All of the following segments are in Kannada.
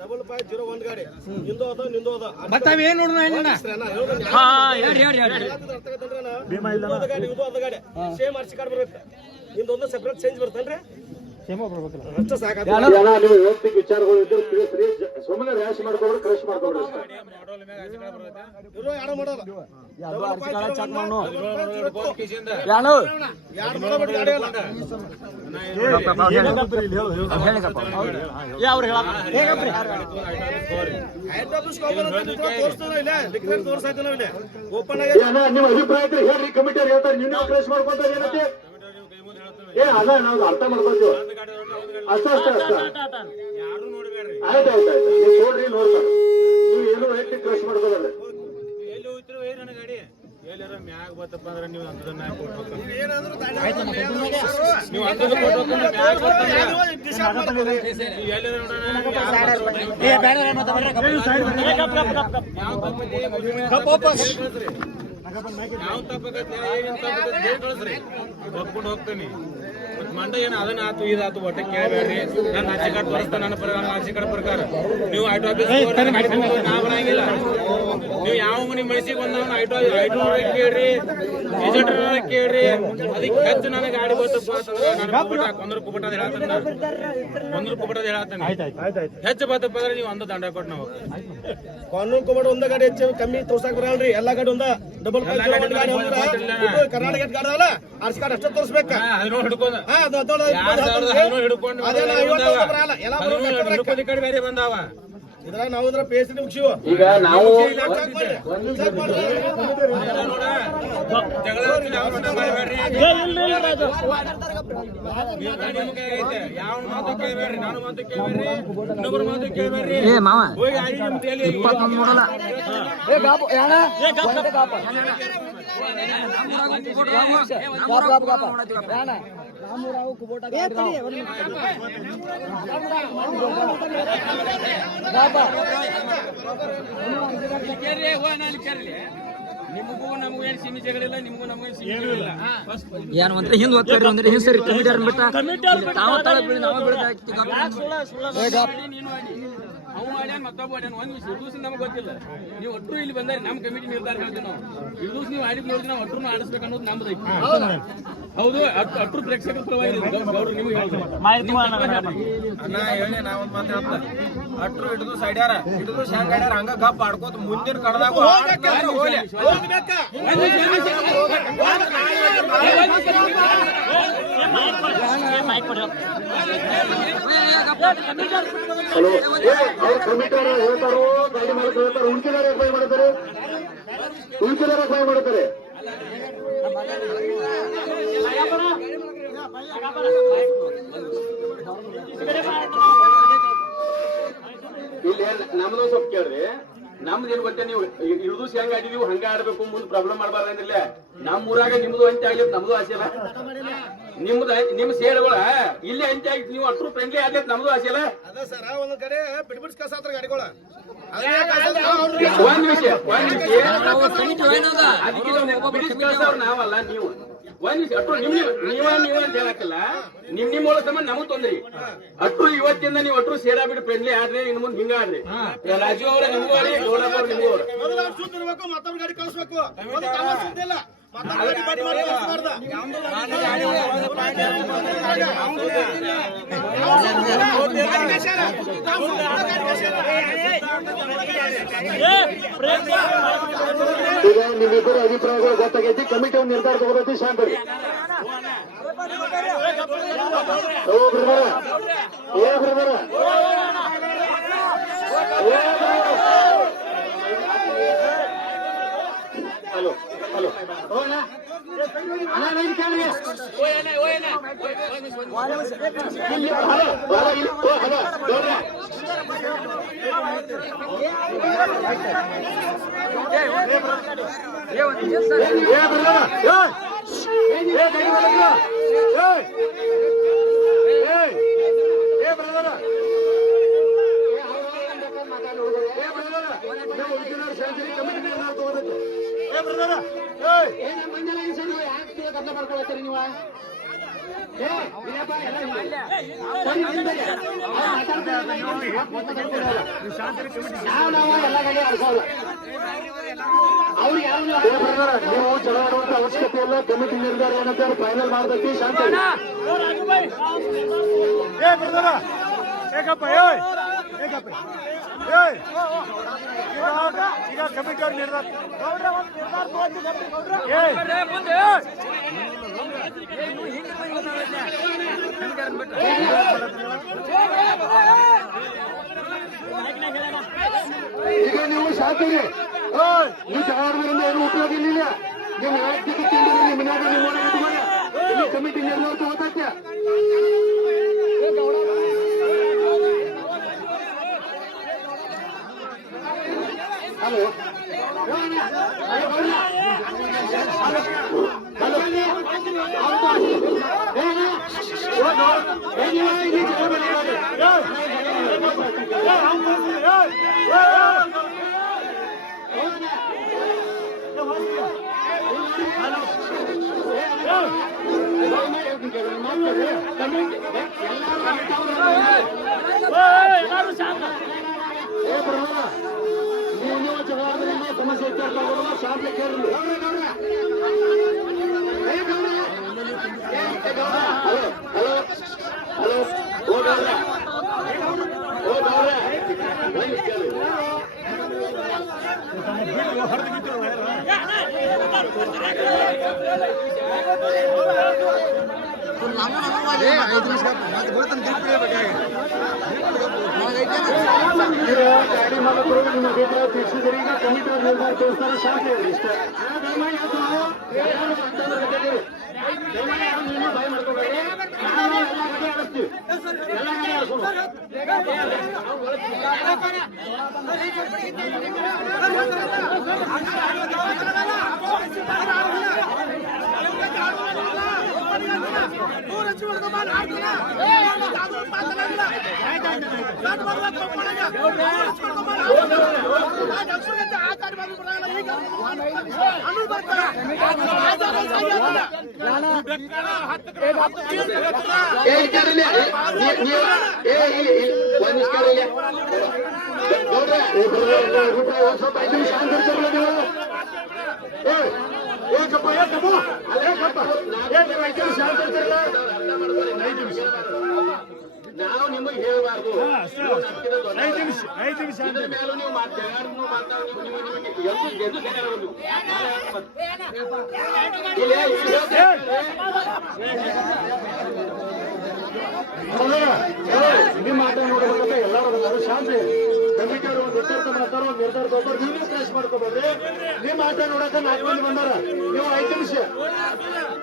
5501 ಗಾಡಿ ನಿಂದು ಅದ ನಿಂದು ಅದ ಮತ್ತವ ಏನ್ ನೋಡೋಣ ಗಾಡಿ ಇದು ಅದ ಗಾಡಿ ಸೇಮ್ ಆರ್ಸಿ ಕಾರ್ಡ್ ಬರುತ್ತೆ ನಿಂದೊಂದು ಸೆಪರೇಟ್ ಚೇಂಜ್ ಬರ್ತೇನ್ರಿ ಅಷ್ಟು ಸಾಕು ನೀವು ವೈಯಕ್ತಿಕ ವಿಚಾರಗಳು ಇದ್ರೆ ತಿಳಿಸ್ರಿ ಸುಮ್ಮನೆ ರ್ಯಾಶ್ ಮಾಡ್ಕೊಬಿಡ್ರಿ ಕ್ರಶ್ ಮಾಡ್ಕೊಬಿಡ್ರಿ ನಿಮ್ಮ ಅಭಿಪ್ರಾಯ ಹೇಳ್ರಿ ಕಮಿಟಿ ಹೇಳ್ತಾರೆ ನೀವು ಕ್ರಶ್ ಮಾಡ್ಕೊಂತ ಏನಂತೆ ಅಲ್ಲ ನಾವು ಅರ್ಥ ಮಾಡ್ಕೊತೀವಿ ಅಷ್ಟೇ ಆಯ್ತಾಯ್ತಾಯ್ತು ನೀವು ನೋಡ್ರಿ ನೋಡ್ತಾರೆ ನೀವು ಏನು ವೈಯಕ್ತಿಕ ಕ್ರಶ್ ಮಾಡ್ಕೋದಲ್ಲ ಮ್ಯಾಗ ಬತ್ತಪ್ಪ ಅಂದ್ರೆ ನೀವು ಅಂತದ ಮ್ಯಾಗ ನಾವು ತಪ್ಪಕತ್ರಿ ಒಪ್ಕೊಂಡು ಹೋಗ್ತೀನಿ ಮಂಡ ಏನ ಅದನ್ನ ಆತು ಇದಾತು ಒಟ್ಟೆ ಕೇಳಬೇಡ್ರಿ ನನ್ನ ಆಚೆ ಕಾರ್ಡ್ ತೋರಿಸ್ತಾ ನನ್ನ ಪ್ರಕಾರ ಆಚೆ ಕಾರ್ಡ್ ಪ್ರಕಾರ ನೀವು ಐಟೋ ಆಫೀಸ್ ನಾ ಬರಂಗಿಲ್ಲ ನೀವು ಯಾವ ಮನಿ ಮಳಿಸಿಗೆ ಬಂದವನ್ನ ಐಟೋ ಕೇಳ್ರಿ ಏಜೆಂಟ್ ಕೇಳ್ರಿ ಅದಕ್ಕೆ ಹೆಚ್ಚು ನನಗೆ ಗಾಡಿ ಗೊತ್ತಪ್ಪ ಅಂತಂದ್ರೆ 1 ರೂಪಾಯಿ ಬಟ್ಟದ ಹೇಳತ್ತಂದ 1 ರೂಪಾಯಿ ಬಟ್ಟದ ಹೇಳತ್ತಾನೆ ಹೆಚ್ಚು ಬತ್ತಪ್ಪ ಅಂದ್ರೆ ನೀವು ಒಂದು ದಂಡ ಕೊಟ್ಟು ನಾವು ಕಾನೂನು ಕೊಬಡ ಒಂದ ಗಾಡಿ ಹೆಚ್ಚು ಕಮ್ಮಿ ತೋರ್ಸಕ್ ಬರಲ್ರಿ ಎಲ್ಲಾ ಗಾಡಿ ಒಂದ ಡಬಲ್ ಕರ್ನಾಟಕ ಗಾಡಿ ಅಲ್ಲ ಆರ್ಸಿ ಕಾರ್ಡ್ ಅಷ್ಟೇ ತೋರಿಸ್ಬೇಕ ಬೇರೆ ಬಂದಾವ ಇದ್ರಾಗ ನಾವು ಇದ್ರ ಪೇಸ್ ಮುಗಿಸಿವ ಈಗ ನಾವು ಯಾವ ಮಾತು ಕೇಳಬೇಡ್ರಿ ನಾನು ಮಾತು ಕೇಳಬೇಡ್ರಿ ಇನ್ನೊಬ್ಬರ ಮಾತು ಕೇಳಬೇಡ್ರಿ ನಿಮಗೂ ನಮಗೂ ಏನು ಸೀಮಿ ಜಗಳಿಲ್ಲ ನಿಮಗೂ ನಮಗೂ ಸೀಮಿಲ್ಲ ಏನು ಅಂದ್ರೆ ಹಿಂದ್ ಹೋಗ್ತಾರ್ರಿ ಅಂದ್ರೆ ಹಿಂದ್ ಸರಿ ಕಮಿಟಿ ಬಿಟ್ಟ ತಾವ ತಾಳ ಬೀಳಿ ನಾವ ಬೀಳದ ಅವು ಮಾಡ್ಯಾನ ಮತ್ತೊಬ್ಬ ಮಾಡ್ಯಾನ ಒಂದು ದಿವಸ ನಮ್ಗೆ ಗೊತ್ತಿಲ್ಲ ನೀವು ಒಟ್ಟರು ಇಲ್ಲಿ ಬಂದ್ರೆ ನಮ್ಮ ಕಮಿಟಿ ನಿರ್ಧಾರ ಹೇಳ್ತೀವಿ ನಾವು ದಿವಸ ನೀವು ಆಡಿ ನೋಡಿದ್ರೆ ನಾವು ಒಟ್ಟರು ಆಡಿಸ್ಬೇಕು ಅನ್ನೋದು ನಮ್ದು ಹೌದು ಅಟ್ರು ಪ್ರೇಕ್ಷಕರ ಪರವಾಗಿ ಗೌಡ್ರು ನಿಮ್ಗೆ ಅಣ್ಣ ಹೇಳಿ ನಾವೊಂದು ಮಾತು ಹೇಳ್ತ ಅಟ್ರು ಹಿಡಿದು ಸೈಡ್ಯಾರ ಹಿಡಿದು ಶಾಂಗ್ ಆಡ್ಯಾರ ಹಂಗ ಗಪ್ ಆಡ್ಕೋತ ಮುಂದಿನ ಕಡದಾಗ ಹಲೋ ಅವ್ರ ಕಮಿಟರ್ ಹೇಳ್ತಾರೋ ಗಾಡಿ ಮಾಲಕ ಹೇಳ್ತಾರೋ ಉಳ್ಕಿದಾರ ಫೈ ಮಾಡ್ತಾರೆ ಉಳ್ಕಿದಾರ ಫೈ ಮಾಡ್ತಾರೆ ಇಲ್ಲಿ ನಮ್ದು ಸ್ವಲ್ಪ ಕೇಳ್ರಿ ನಮ್ದು ಏನ್ ಗೊತ್ತೇ ನೀವು ಇಳಿದು ಹೆಂಗ ಆಡಿದೀವಿ ಹಂಗ ಆಡ್ಬೇಕು ಮುಂದ್ ಪ್ರಾಬ್ಲಮ್ ಮಾಡ್ಬಾರ್ದಂದಿಲ್ಲ ನಮ್ಮ ಊರಾಗ ನಿಮ್ದು ಅಂಚೆ ಆಗ್ಲಿತ್ ನಮ್ದು ಆಸೆ ಅಲ್ಲ ನಿಮ್ದು ನಿಮ್ ಸೇಡ್ಗಳ ಇಲ್ಲಿ ಅಂಚೆ ಆಗಿತ್ತು ನೀವು ಅಟ್ರು ಫ್ರೆಂಡ್ಲಿ ಆಗ್ಲಿತ್ ನಮ್ದು ಆಸೆ ಅಲ್ಲ ಒಂದ್ ಕಡೆ ಬಿಡ್ಬಿಡ್ಸ್ ಕಸಾತ್ರ ಗಾಡಿಗಳ ಒಂದ್ ವಿಷಯ ನಾವಲ್ಲ ನೀವು ಒಂದ್ ವಿಷಯ ಅಟ್ರು ನೀವ ಅಂತ ಹೇಳಕ್ಕಿಲ್ಲ ನಿಮ್ ಒಳ ಸಂಬಂಧ ನಮಗ್ ತೊಂದ್ರಿ ಅಟ್ರು ಇವತ್ತಿಂದ ನೀವು ಅಟ್ರು ಸೇರಾ ಬಿಟ್ಟು ಫ್ರೆಂಡ್ಲಿ ಆಡ್ರಿ ಇನ್ನು ಮುಂದೆ ಹಿಂಗ ಆಡ್ರಿ ರಾಜು ಅವ್ರ ನಿಮ್ಗೂ ಆಡಿ ಗೌಡಪ್ಪ ಅವ್ರ ನಿಮ್ಗೂ ಅವ್ರ ಮತ್ತೊಂದು ಗಾಡಿ ಕಳಿಸ್ಬೇಕು ಈಗ ನಿಮ್ಮಿಬ್ಬರ ಅಭಿಪ್ರಾಯಗಳು ಗೊತ್ತಾಗೈತಿ ಕಮಿಟಿ ಒಂದು ನಿರ್ಧಾರ ತಗೋಬೇಕು ಶಾಂತರಿ ಹಲೋ ಹಲೋ ನೀವು ಜಗಳ ಆಡುವಂತ ಅವಶ್ಯಕತೆ ಇಲ್ಲ. ಕಮಿಟಿ ನಿರ್ಧಾರ ಏನಂತ ಫೈನಲ್ ಮಾಡ್ಬೇಕು. ಶಾಂತಿ ಈಗ ಕಮಿಟಿ ಅವ್ರು ನಿರ್ಧಾರ ಈಗ ನೀವು ಶಾಂತಿರಿ. ನೀವು ಜಗಳ ಆಡೋದ್ರಿಂದ ಏನು ಉಪಯೋಗ ಇಲ್ಲ. ನೀವು ವೈಯಕ್ತಿಕ ತಿಂಡಿದ್ರೆ ನಿಮ್ಮ ಮನ್ಯಾಗ ನಿಮ್ಮ ಕಮಿಟಿ ನಿರ್ಧಾರ ತಗೋತೈತೆ. ಹಲೋ ನೀವು ಜಗಳಾದ್ರಿಂದ ಸಮಸ್ಯೆ ಇರ್ತಾರ. ಶಾಂತಿ ಕೇಳಿ. ಹಲೋ ಹಲೋ ಹಲೋ ಹೋಗವ್ರೆ ಗಾಡಿ ಮಾಲಕರು ನಿಮ್ಮ ಬೇಕಾದ ತಿಳಿಸಿದರಿಗೆ ಕಮಿಟಿ ನಿರ್ಧಾರ ತೋರಿಸ್ತಾರೆ. ಶಾಂತಿ ಇಷ್ಟೇ. ಬಾಯಿ ಮಾಡ್ಕೋಬೇಡಿ. ಎಲ್ಲ ಗಾಡಿ ಆಡಿಸ್ತೀವಿ. ಎಲ್ಲ ಗಾಡಿ ಆಡ್ಸೋಣ. ನಾವು ನಿಮಗೆ ಹೇಳಬಾರ್ದು. ಇದ್ರ ಮೇಲೂ ನೀವು ಮಾತಾಡೋದು ಎಲ್ಲರೂ ಶಾಂತಿ. ಕಮಿಟಿ ಅವರು ನಿರ್ಧಾರ ಮಾಡ್ತಾರೋ ನಿರ್ಧಾರ ತಗೋರು. ನೀವೇ ಕ್ಲಾಸ್ ಮಾಡ್ಕೋಬೇಡ್ರಿ. ನೀವು ಮಾತಾಡೋಡಕ 4 ಮಂದಿ ಬಂದಾರ. ನೀವು 5 ನಿಮಿಷ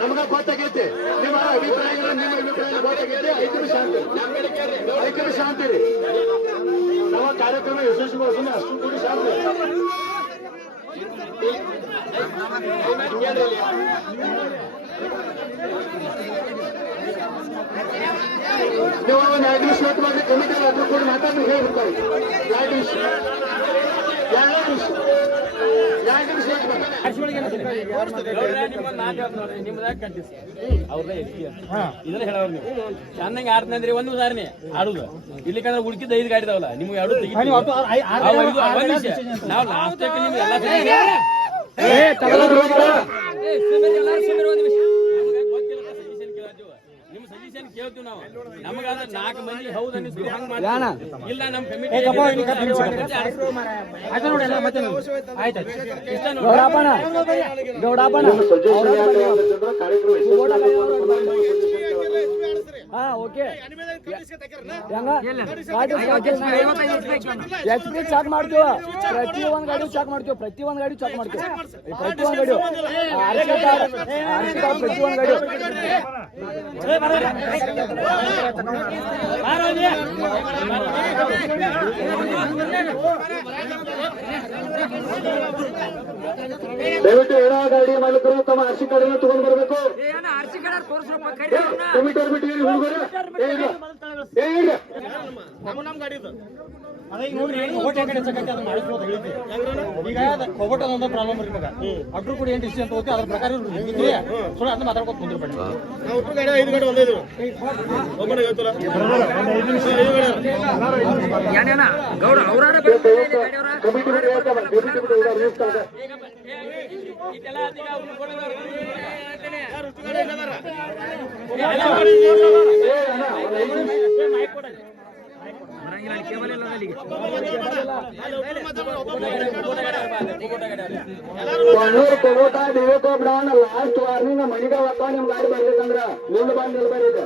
ನಮಗ ಗೊತ್ತಾಗೈತಿ. ನಿಮ್ಮ ಅಭಿಪ್ರಾಯಗಳು ನಿಮ್ಮ ಅಭಿಪ್ರಾಯ ಗೊತ್ತಾಗೈತಿ. 5 ನಿಮಿಷ ಶಾಂತಿ ರೀ. ನಮ್ಮ ಕಾರ್ಯಕ್ರಮ ಯಶಸ್ವಿಗೊಳಿಸೋಣ. ಅಷ್ಟು ಕೂಡಿ ಶಾಂತಿ. ನೀವು ಒಂದು 2 ನಿಮಿಷ ವೇಟ್ ಮಾಡಿ. ಕಮಿಟಿ ಅದ್ರ ಕೂಡ ಮಾತಾಡಿ ಹೇಳ್ಬಿಡ್ತಾರೆ. 2 ನಿಮಿಷ ಇದನ್ನ ಹೇಳವ್ರ ನೀವು ಚೆನ್ನಾಗಿ ಆಡ್ತಂದ್ರಿ. ಒಂದು ಉದಾಹರಣೆ ಆಡುದು ಇಲ್ಲಿಕಂದ್ರೆ ಹುಡುಕಿದ 5 ಗಾಡಿ ಇದಾವಲ್ಲ. ನಿಮ್ಗೆ ಎರಡು ನಾವು ಲಾಸ್ಟ್ ನಿಮ್ಗೆ ನಿಮ್ ಸಜೆಷನ್ ಕೇಳ್ತೀವಿ ನಾವು. ನಮಗಾದ್ರೆ 4 ಮಂದಿ ಹೌದು ಅನ್ನಿಸ್ತು ಹಂಗ ಮಾಡಿ ಇಲ್ಲ. ನಮ್ ಕಮಿಟಿ ಚೆಕ್ ಮಾಡ್ತೀವಿ. ಪ್ರತಿಯೊಂದ್ ಗಾಡಿ ಚೆಕ್ ಮಾಡ್ತೀವಿ. ಪ್ರತಿಯೊಂದ್ ಗಾಡಿ ಚೆಕ್ ಮಾಡ್ತೀವಿ. ಪ್ರತಿಯೊಂದ್ ಗಾಡಿ ಪ್ರತಿಯೊಂದ್ ಗಾಡಿ ದಯವಿಟ್ಟು ಎಲ್ಲ ಗಾಡಿ ಮಾಲೀಕರು ತಮ್ಮ ಆರ್ಸಿ ಕಾರ್ಡ್ ತಗೊಂಡ್ ಬರ್ಬೇಕು. ಕಮಿಟಿ ಅವ್ರು ಬಿಟ್ಟು ಹುಡುಗರು ನಮ್ ಗಾಡಿ ಇದು ಅದೇ ಈಗ ನೋಡ್ರಿ ಓಟ್ ಯಾಕಡೆ ಹೆಚ್ಚಾಕೈತಿ ಅದನ್ನ ಮಾಡಿಸ್ಬೋದು ಹೇಳಿದ್ವಿ ಈಗ ಕೋವಿಡ್ ಅದೊಂದು ಪ್ರಾಬ್ಲಮ್ ರೀ ನಿಮಗೆ ಅಟ್ರು ಕೂಡ ಏನು ಡಿಸಿಷನ್ ತಗೋತಿ ಅದ್ರ ಪ್ರಕಾರ ಇದ್ರಿ ಸುಳ್ಳು ಅದನ್ನ ಮಾತಾಡ್ಕೊಂಡು ಕುಂದಿರ್ಬೇಡಿ ನಾವು ಒಟ್ಟು ಗಾಡಿ 5 ಗಾಡಿ ಒಂದೇ ಇದ್ರು ಒಬ್ಬನೇ ಹೇಳ್ತಾರ 5 ಗಾಡಿ ಏನೇನ ಗೌಡ ಅವರಾರ ಇದೆಲ್ಲ ಈಗ ಅವ್ನು ಕೊಡೋದು ಕೊಗೋಟಾ ದೇವೇಕೋ ಬ್ರಾನ್ ಲಾಸ್ಟ್ ವಾರ್ನಿಂಗ್ ಮನಿಗ ಒತ್ತ ನಿಮ್ ಗಾಡಿ ಬರ್ಬೇಕಂದ್ರ ಮುಂದೆ ಬಂದ್ ನಿಲ್ಬಾರ್ದು.